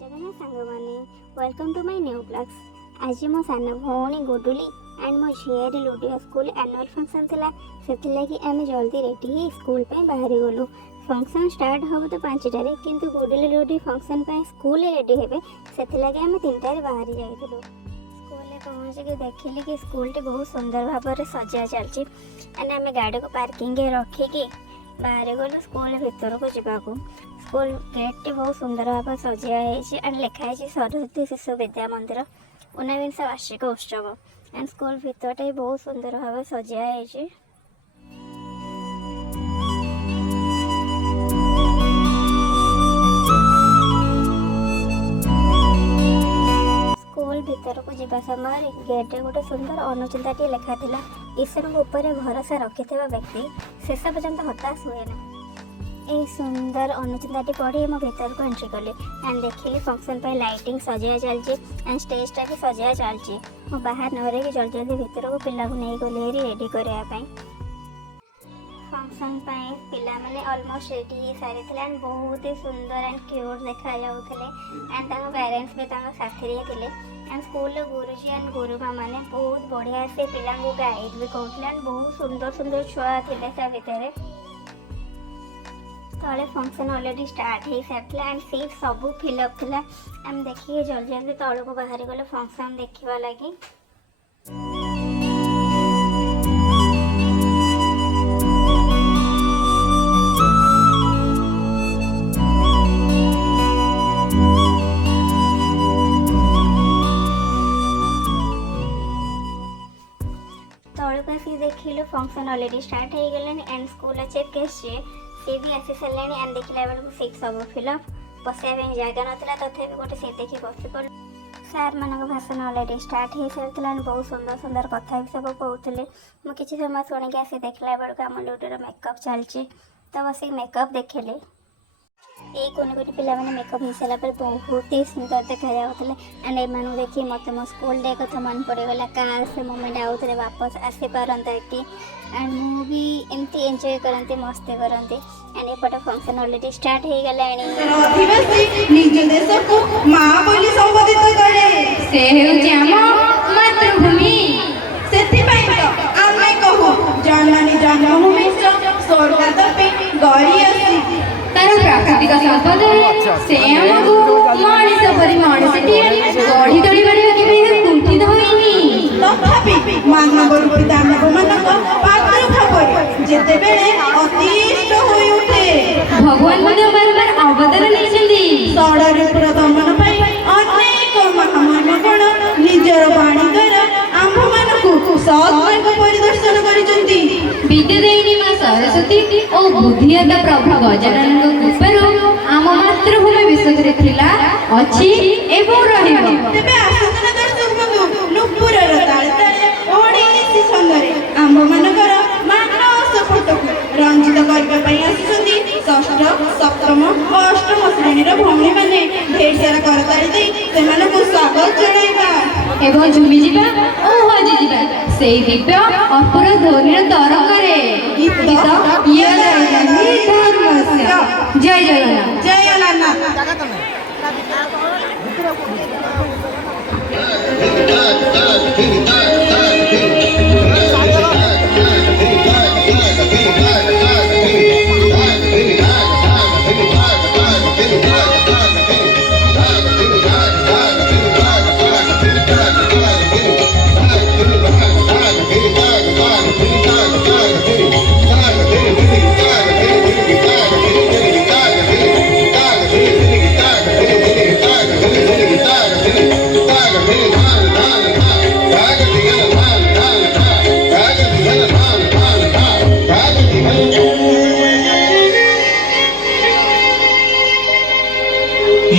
जगन्नाथ सांग मैंने welcome to my new blogs. आज मो सान भौणी गुडुली एंड मो झील लुडिया स्कूल एनुअल फंक्शन थिला से आम जल्दी रेडी ही स्कूल पे बाहरी गलु। फंक्शन स्टार्ट हम तो 5टारे किंतु गुडुली लुडी फंक्शन पे स्कूल रेडी हेबे से आम 3टारे बाहरी जाइलु। स्कूल पहुँचिक देखिली कि स्कूल टी बहुत सुंदर भाव में सजा चलती एंड आम गाड़ी को पार्किंग रखिकी बाहर गलु स्कूल भीतर को जावाक। स्कूल गेट टी बहुत सुंदर भाव सजाई एंड लिखाई सरस्वती शिशु विद्या मंदिर ऊनविंश वार्षिक उत्सव एंड स्कूल भीतर टे बहुत सुंदर भाव सजाई। स्कूल भीतर को जावा समय गेट गोटे सुंदर अनुचिंता टी लिखा था ईश्वर ऊपर भरोसा रखिथिबा व्यक्ति शेष पर्यंत हताश हुए ना। ये सुंदर अनुचिंता पढ़ी मो भीतर को एंट्री कली एंड देखिली फंक्शन पर लाइटिंग सजा चलती एंड स्टेज टा भी सजा चलती। मो बाहर न रही जल्दी जल्दी भीतर को पिला को नहीं गली रेडी करने फंक्शन पिला माने ऑलमोस्ट रेडी हो सारी एंड बहुत ही सुंदर एंड क्यूट देखा जाउथले एंड पेरेंट्स भी साथी थे एंड स्कूल गुरुजी एंड गुरुमा मैंने बहुत बढ़िया से पिला गाइड भी कहते एंड बहुत सुंदर सुंदर छुआ थे से भितर। तले फंक्शन ऑलरेडी स्टार्ट हो सारी एंड सीट सब फिलअप थिला। आम देखिए जल्दी जल्दी तल को बाहर गले फंक्शन देखा लगी। तल को आसिक देखिलु फंक्शन ऑलरेडी स्टार्ट हो गलानी एंड स्कूल चीफ गेस्ट सी भी आसी सारे एंड देखला बेलू सीट सब फिलअप बसवा जगह नाला तथापि गोटे सीट देखिए बस पड़े। सार मान भाषण ऑलरेडी स्टार्ट हो सारी बहुत सुंदर सुंदर कथा भी सब कहते मुझे समय शुणिक आसी देखला बेलू आम लुडोर मेकअप चलती तो बस मेकअप देखिली ये कोने कोने पिला मैंने मेकअप हो सारा पर बहुत ही सुंदर देखा जाऊे एंड एम देखिए मत मो स्कूल डे कथा मन पड़गला का से मोमेंट आउ थे वापस आसी पारंता कि एंड मु भी एमती एंजॉय करते मस्ती करते एंड एपटे फंक्शन ऑलरेडी स्टार्ट हो गला आदिवासी निज देश को मां बोली संबोधित करे से हेउची आम मातृभूमि सेति पई तो आमे कहू जननी जन्मभूमि स्वर्गादपि गरी आसी तार प्राकृतिक संपद से हमको मनीष परि मनीषटिए गढ़ी तोड़ी गढ़ी केबे कुंठित होइनी तथापि मानव रूपी दानव मानक पात्र भाବରେ जेतेबेले अतिष्ट होई उठे भगवान मने बार अवतार नेइछन्ती षडरूपर दमन पाई अनेक महामानव गण निजर वाणी द्वारा आम्भ मानकु सत्मार्ग परिदर्शन करिसन्ती विद्या देइनी मा सरस्वती ओ बुद्धियता प्रभु गजानन कृपारो आम मातृभूमि विश्वरे थिला अछि एवं रहिबो। तेबे आसतन दर्शक बंधु नुपुरर ताळे ताळे ओडिसी संगरे आम्भ मानकर मानस फोटोकु रंजित करबा पई आसुछन्ती षष्ठ सप्तम और अष्टम श्रेणीर भौणी माने ढेर सारा करताली देई सेमानकु स्वागत जणाइबा एवं झुमी जिबा ओ हजि जिबा सेई दिव्य अपुर ध्वनिर तरंगरे गीत ये जय जगन्नाथ जय जगन्नाथ।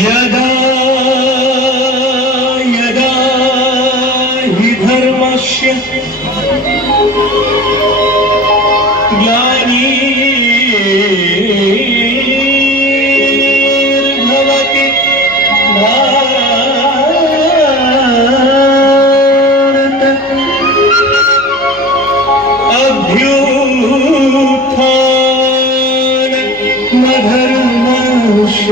यदा यदा हि धर्मस्य ग्लानिर्भवति भारत अभ्युत्थानमधर्मस्य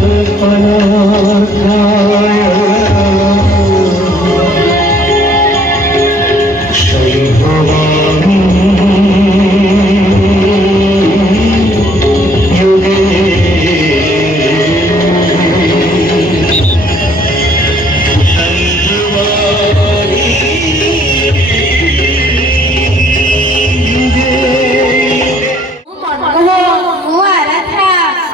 पराकाय शम्भवामि युगे संध्रुवाणि ମୁଁ ଆରାଧ୍ୟା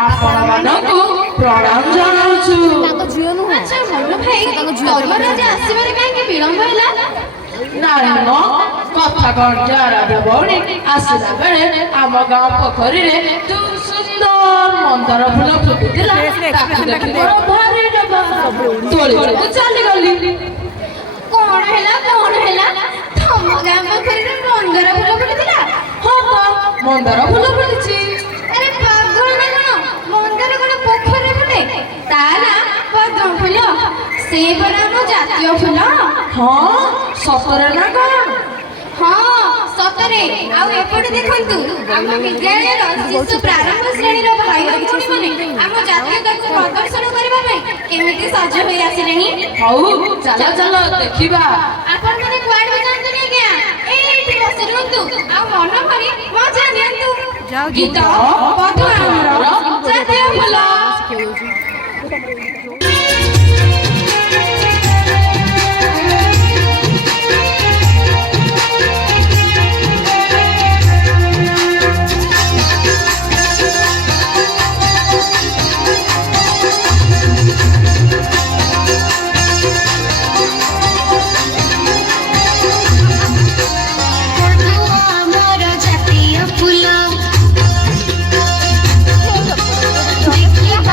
ଆପଣମାନଙ୍କୁ ପ୍ରଣାମ ଜଣାଉଛୁ। ଆଚ୍ଛା ଭଲ ଭାଇ, ତମର ଆଜି ଆସିବାରେ କାହିଁକି ବିଳମ୍ବ ହେଲା? ନାଇଁ ମ କଥା କଣ ଯେ ଆରାଧ୍ୟ ଭଉଣୀ ଆସିଲା ବେଳେ ଆମ ଗାଁ ପୋଖରୀରେ ଯୋଉ ସୁନ୍ଦର ମନ୍ଦାର ଫୁଲ ଫୁଟିଥିଲା ତାକୁ ଦେଖି ମୋର ଭାରି ଡବା ତୋଳି ତୋଳି ଚାଲିଗଲି। କଣ ହେଲା ତମ ଗାଁ ପାଖରେ ମନ୍ଦାର ଫୁଲ ଫୁଟିଥିଲା? ହଁ ତ ମନ୍ଦାର ଫୁଲ ଫୁଟିଛି। ଆରେ ପାଗଳ ନା କଣ, ମନ୍ଦାର କଣ ପୋଖରୀରେ ଫୁଟେ? ତା ନା ପଦ୍ମ ଫୁଲ, ସେ ପରା ଆମ ଜାତୀୟ ଫୁଲ। ହଁ ସତରେ ନା କଣ? ହଁ ସତରେ। ଆଉ ଏପଟେ ଦେଖନ୍ତୁ, ଆମ ବିଦ୍ୟାଳୟର ଶିଶୁ ପ୍ରାରମ୍ଭ ଶ୍ରେଣୀର ଭାଇ ଓ ଭଉଣୀମାନେ ଆମ ଜାତୀୟତାକୁ ପ୍ରଦର୍ଶନ କରିବା ପାଇଁ କେମିତି ସଜ ହୋଇ ଆସିଲେଣି। ହଉ ଚାଲ ଚାଲ ଦେଖିବା। ଆପଣମାନେ କୁଆଡ଼େ ବି ଯାଆନ୍ତୁନି ଆଜ୍ଞା, ଏଇଠି ବସି ରୁହନ୍ତୁ ଆଉ ମନ ଭରି ମଜା ନିଅନ୍ତୁ। ଗୀତ ପଦ୍ମ ଆମର ଜାତୀୟ ଫୁଲ। ଆମର ଜାତୀୟ ଫୁଲ ଦେଖିବା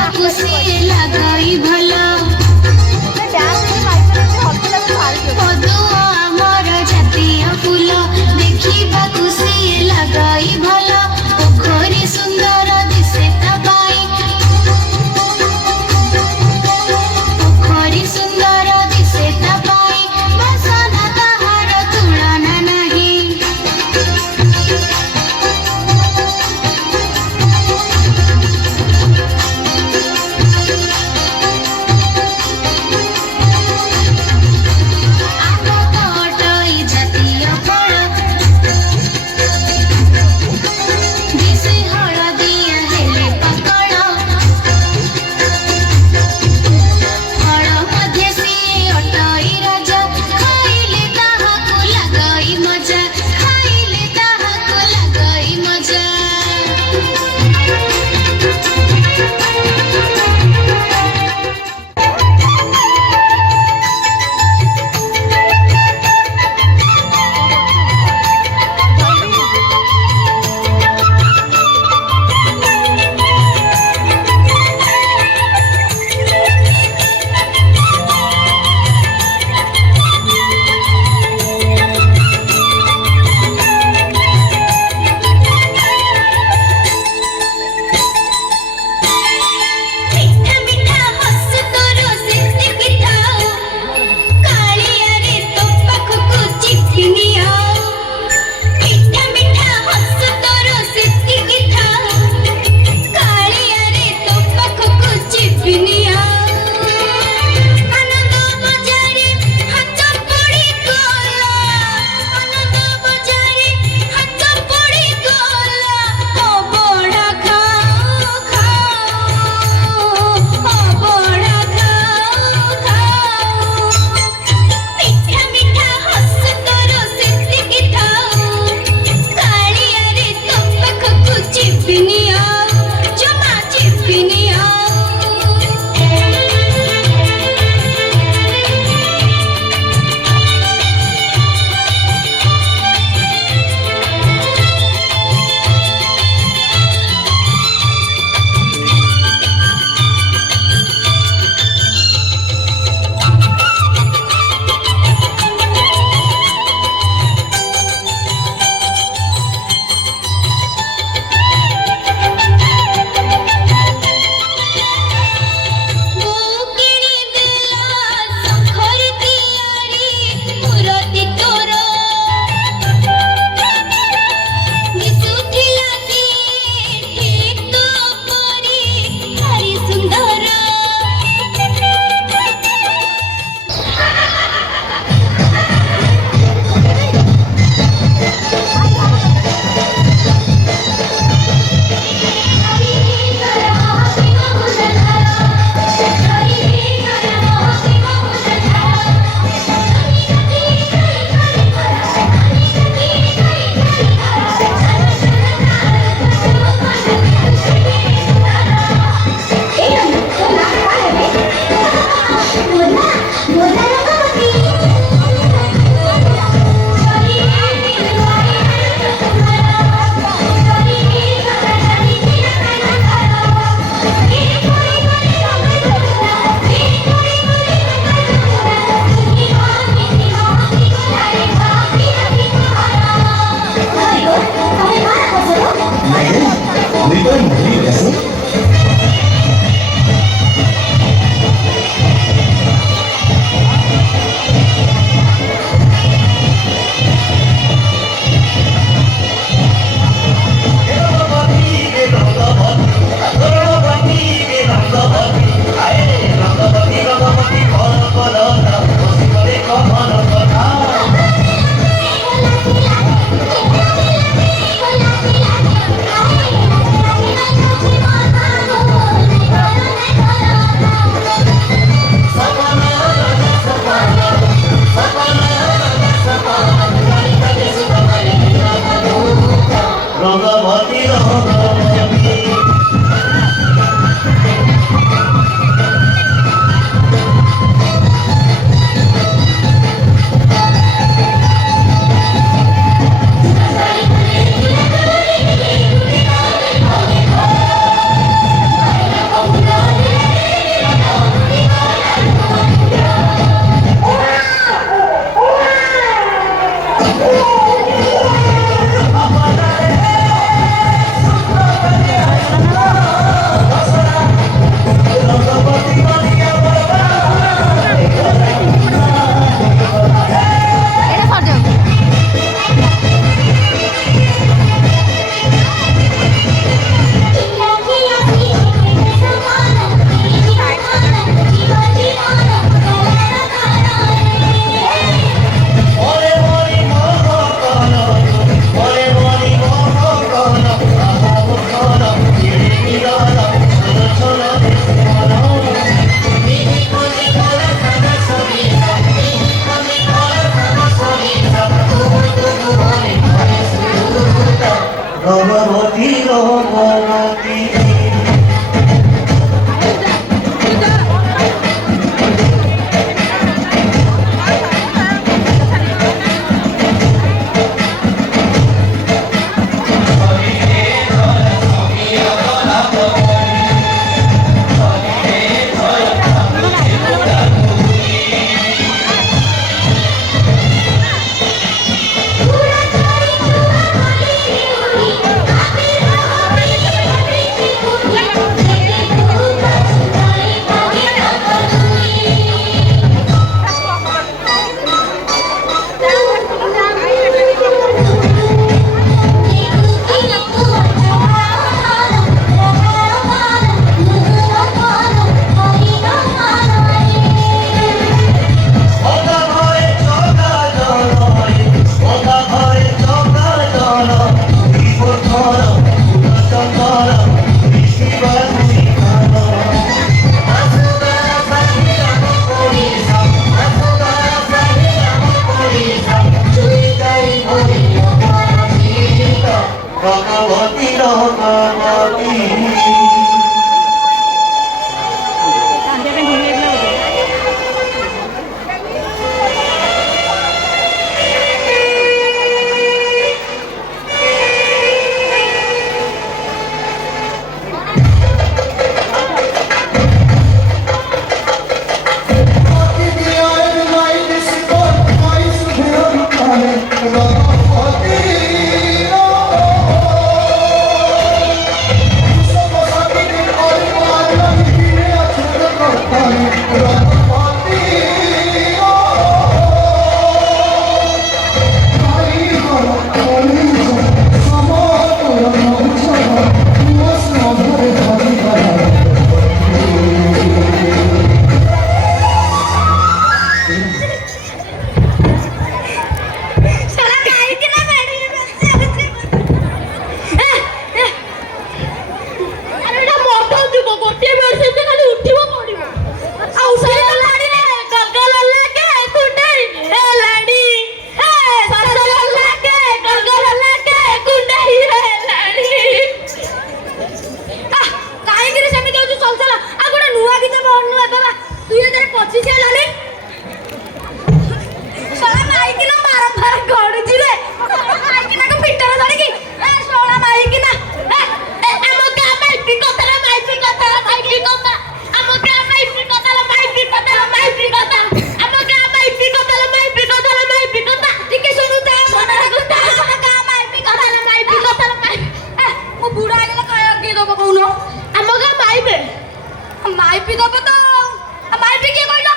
ମାଇପି କିଏ କହିଲ?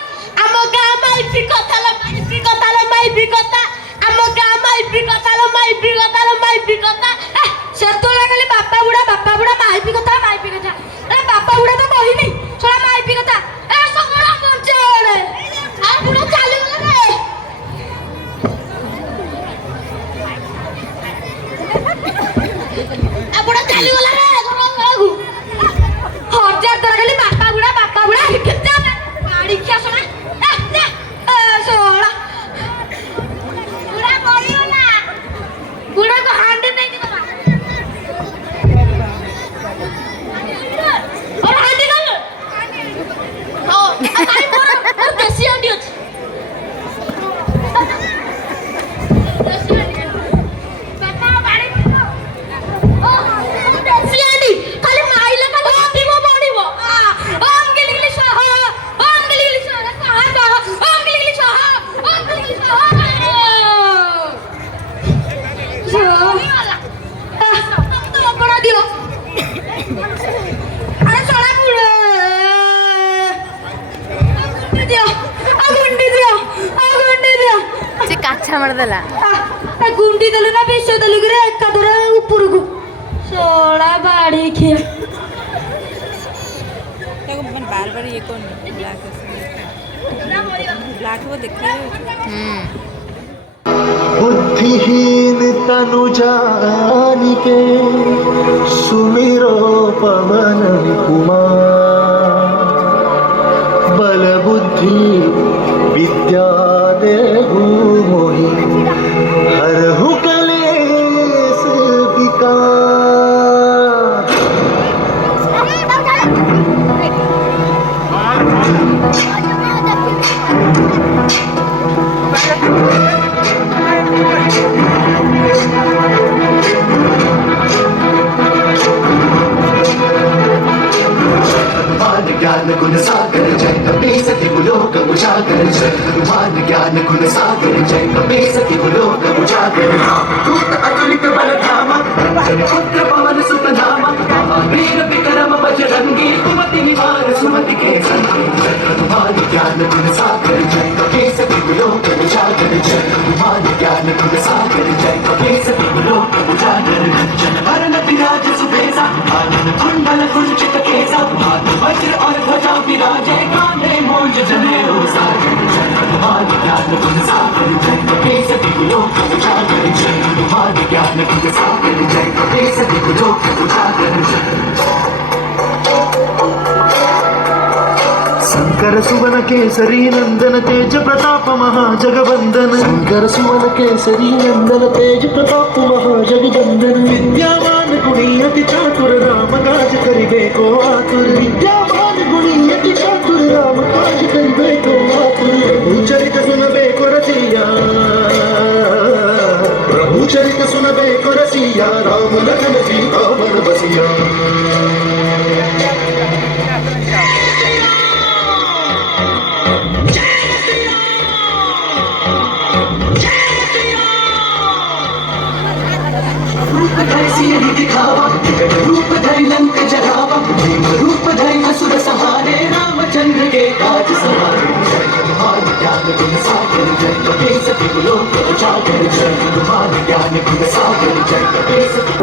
ଆମ ଗାଁ ମାଇପି କଥା ଲୋ ମାଇପି କଥା ଲୋ ମାଇପି କଥା। ଆମ ଗାଁ ମାଇପି କଥା ଲୋ ମାଇପି କଥା ଲୋ ମାଇପି କଥା। ସେତେବେଳେ ଖାଲି ବାପା ବୁଢା ମାଇପି କଥା ମାଇପି କଥା। ବାପା ବୁଢା ତ କହିନି ଶୁଣା ମାଇପି କଥା। ସବୁବେଳେ ମଞ୍ଚରେ ଆଉ ବୁଢା ଚାଲିଗଲା ରେ। ବୁଢା ଚାଲିଗଲା ରେ ଘରକୁ। ହଜାର ଥର ଖାଲି ବାପା ବୁଢା ଗାଡି ଖିଆ ଶୁଣା। ଶୁଣା ବୁଢା ମରିଗଲା। ବୁଢାକୁ ହାଣ୍ଡି ଦେଇକି ଦବା। ହାଣ୍ଡି ଗଲ ମୋର ଦେଶୀ ହାଣ୍ଡି ଅଛି। କାଛା ମାରିଦେଲା। ଗୁଣ୍ଡି ଦେଲୁ ନା ବିଷ ଦେଲୁ କି ରେ ଏକାଥରେ ଉପରକୁ ଶଳା ବାଡି ଖିଆ। ତାକୁ ମାନେ ବାର ବାର ଇଏ କରୁନି ब्लैक वो दिखा बुद्धिहीन तनु जानिके सुमिरो पवन कुमार बल बुद्धि विद्या देहु मोहि हरहु कलेश विकार। ज्ञान गुण सागर जय कपे सति गुलोक उजागर जय हनुमान ज्ञान गुण सागर जय कपे सति गुलोक उजागर दूत अतुलित बल धामा पुत्र पवन सुत नामा वीर विक्रम बजरंगी कुमति निवार सुमति के संगी जय हनुमान ज्ञान गुण सागर जय कपे सति गुलोक उजागर जय हनुमान ज्ञान गुण सागर जय कपे सति गुलोक उजागर जन वरण विराज सुबेसा आनंद कुंडल कुंचित केसा हाथ वज्र और ध्वजा विराजे कांधे मूंज जनेऊ सागर जय हनुमान ज्ञान गुण सागर जय कपे सति गुलोक उजागर जय हनुमान ज्ञान गुण सागर जय कपे सति गुलोक उजागर शंकर सुवन केसरी नंदन तेज प्रताप महाजगवंदन शंकर सुवन केसरी नंदन तेज प्रताप महाजगवंदन विद्यावान गुणी अति चातुर राम काज करिबे को आतुर विद्यावान गुणी अति चातुर राम काज करिबे को आतुर प्रभु चरित सुनबे को रसिया प्रभु चरित सुनबे को रसिया राम लखन सीता मन बसिया। रूप धरि लंक जरावा रूप धरि असुर सहारे रामचंद्र के काज सवारे जय हनुमान ज्ञान गुण सागर जय कपे सति गुलोक उजागर जय हनुमान ज्ञान गुण सागर जय कपे सति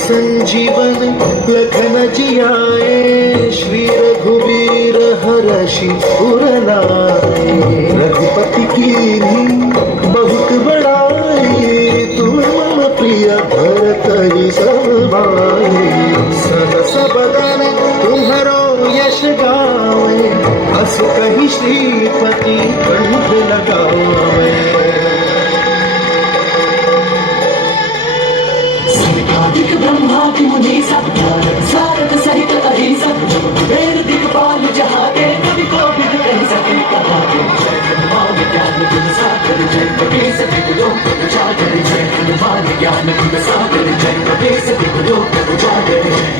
संजीवन लखन जियाए श्री रघुवीर हरषि उर लाए रघुपति कीन्ही बहुत बड़ाई तुम मम प्रिय भरत ही सब भाई सहस बदन तुम्हारो यश गावे अस कहि श्रीपति कंठ लगावे सुहागी मुनि सब सारद सहित अहिंसा वेद दिक्पाल जहाँ के कवि को भी कह सके कहा के जय हनुमान ज्ञान गुण सागर जय कपीस लोक उजागर जय हनुमान ज्ञान गुण सागर जय कपीस लोक उजागर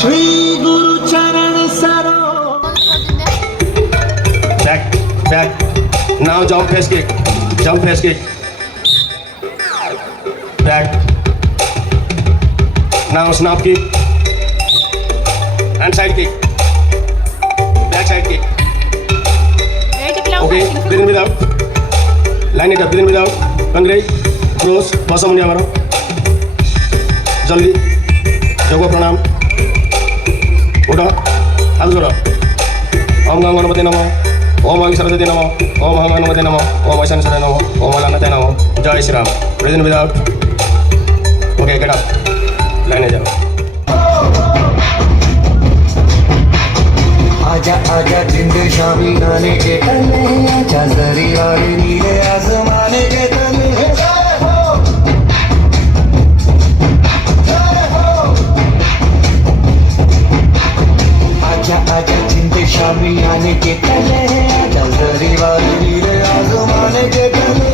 श्री गुरु चरण सरो back now jump face kick back now snap kick and side kick back side kick okay breathe in without line it up breathe in without congrats cross basa mundi amaro jaldi yoga pranam uda hath jora om ganganapati namo ओम आगे सरस्वती नमो ओम हनुमते नमो ओम ऐशान नमो ओम अलानते नमो जय Shri Ram breathe in without okay get up line जाओ आजा आजा जिंद शामी गाने के तले आजा जरी वाली नीले आसमाने के तले आजा आजा जिंद शामी आने के तले आजा जरी वाली नीले आसमाने के तले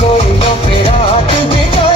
कोई नो पे रात दिखाई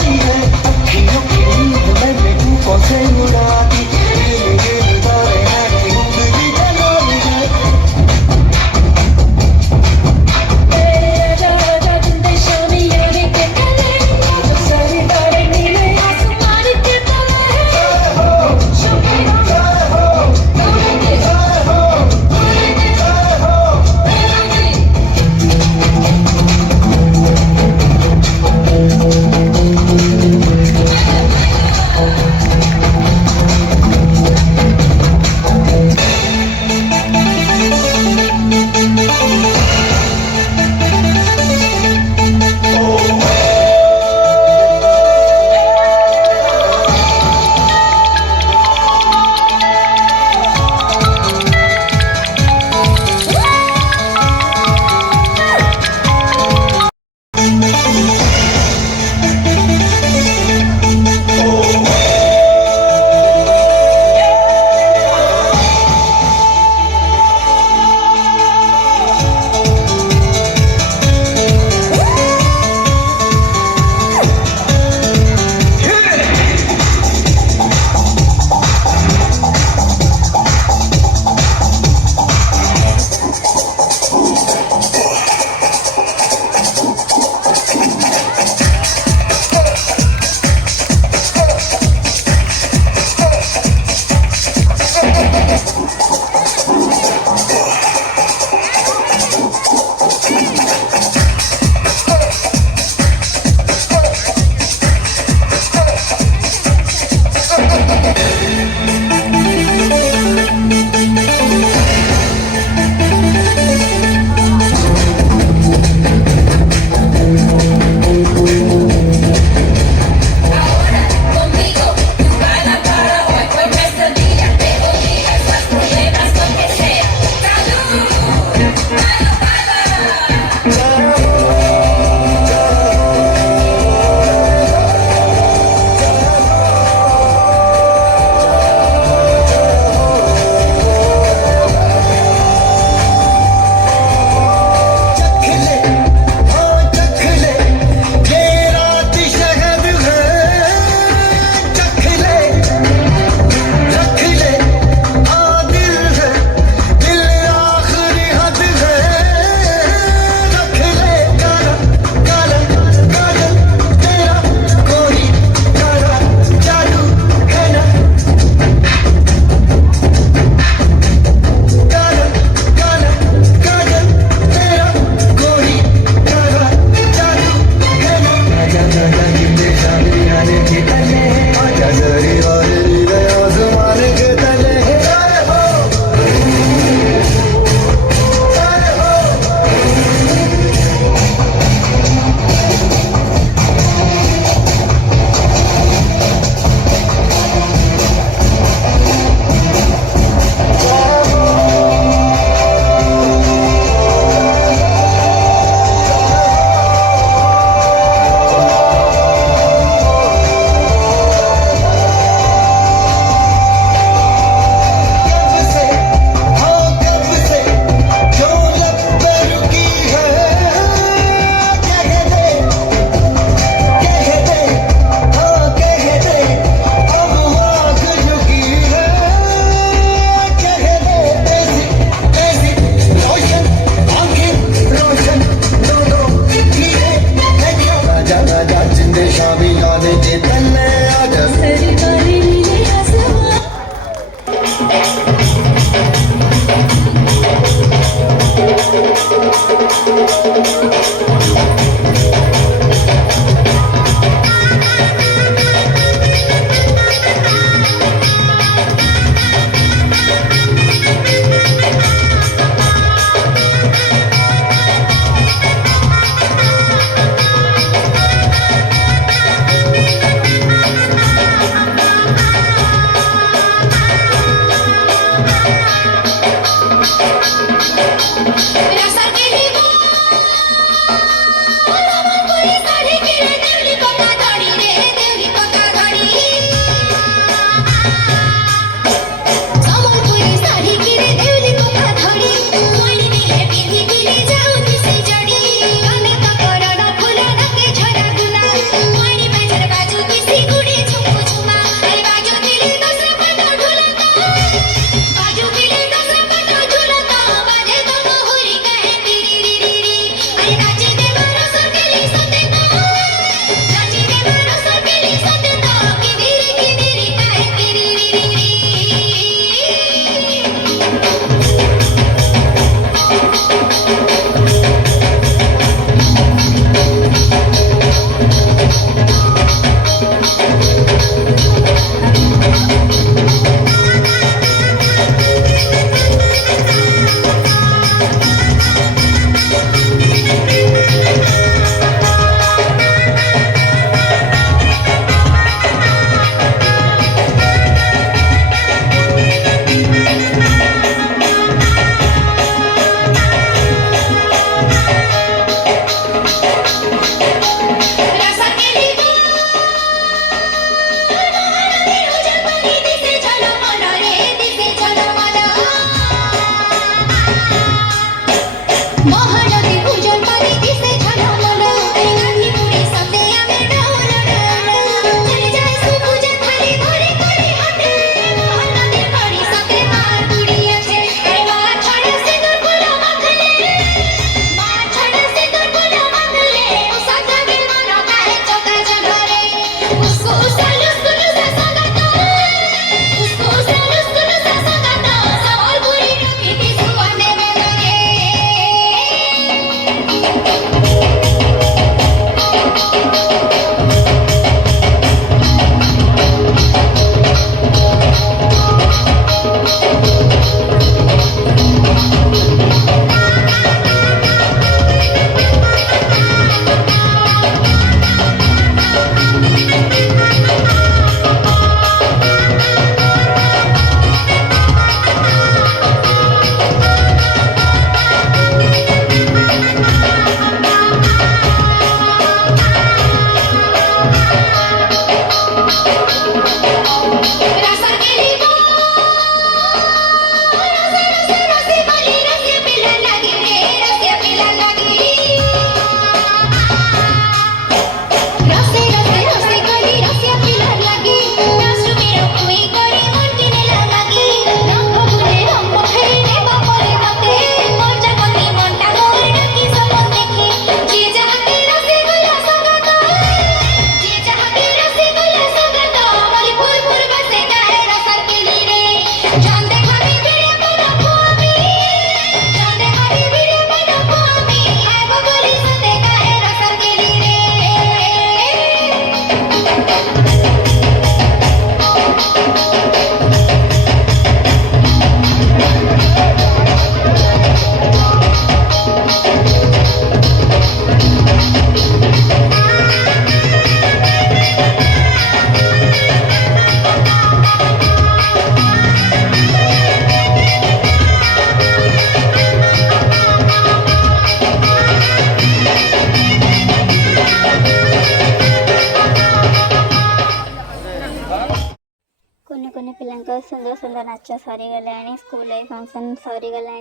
बहुत सुंदर सुंदर नाच सरीगला स्कूल फंक्शन सरीगला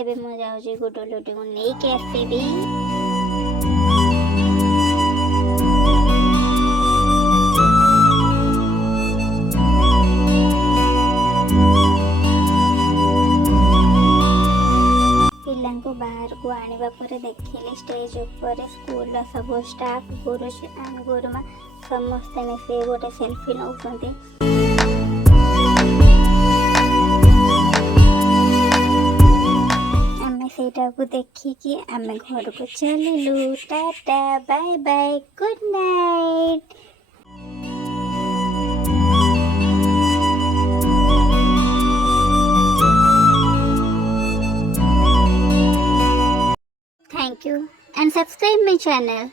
एबे मु जाऊँ गुडू लुडू को नहीं के आसबी। पिलांको बाहर को आनिबा परे देखिले स्टेज ऊपर स्कूल सब स्टाफ गुरु गुरुमा समस्ते मिसे गोटे सेल्फी नौଛନ୍ତି। आमे सेटा को देखिकी आमे घर को चलिलु। Tata bye bye good night. Thank you and subscribe my channel.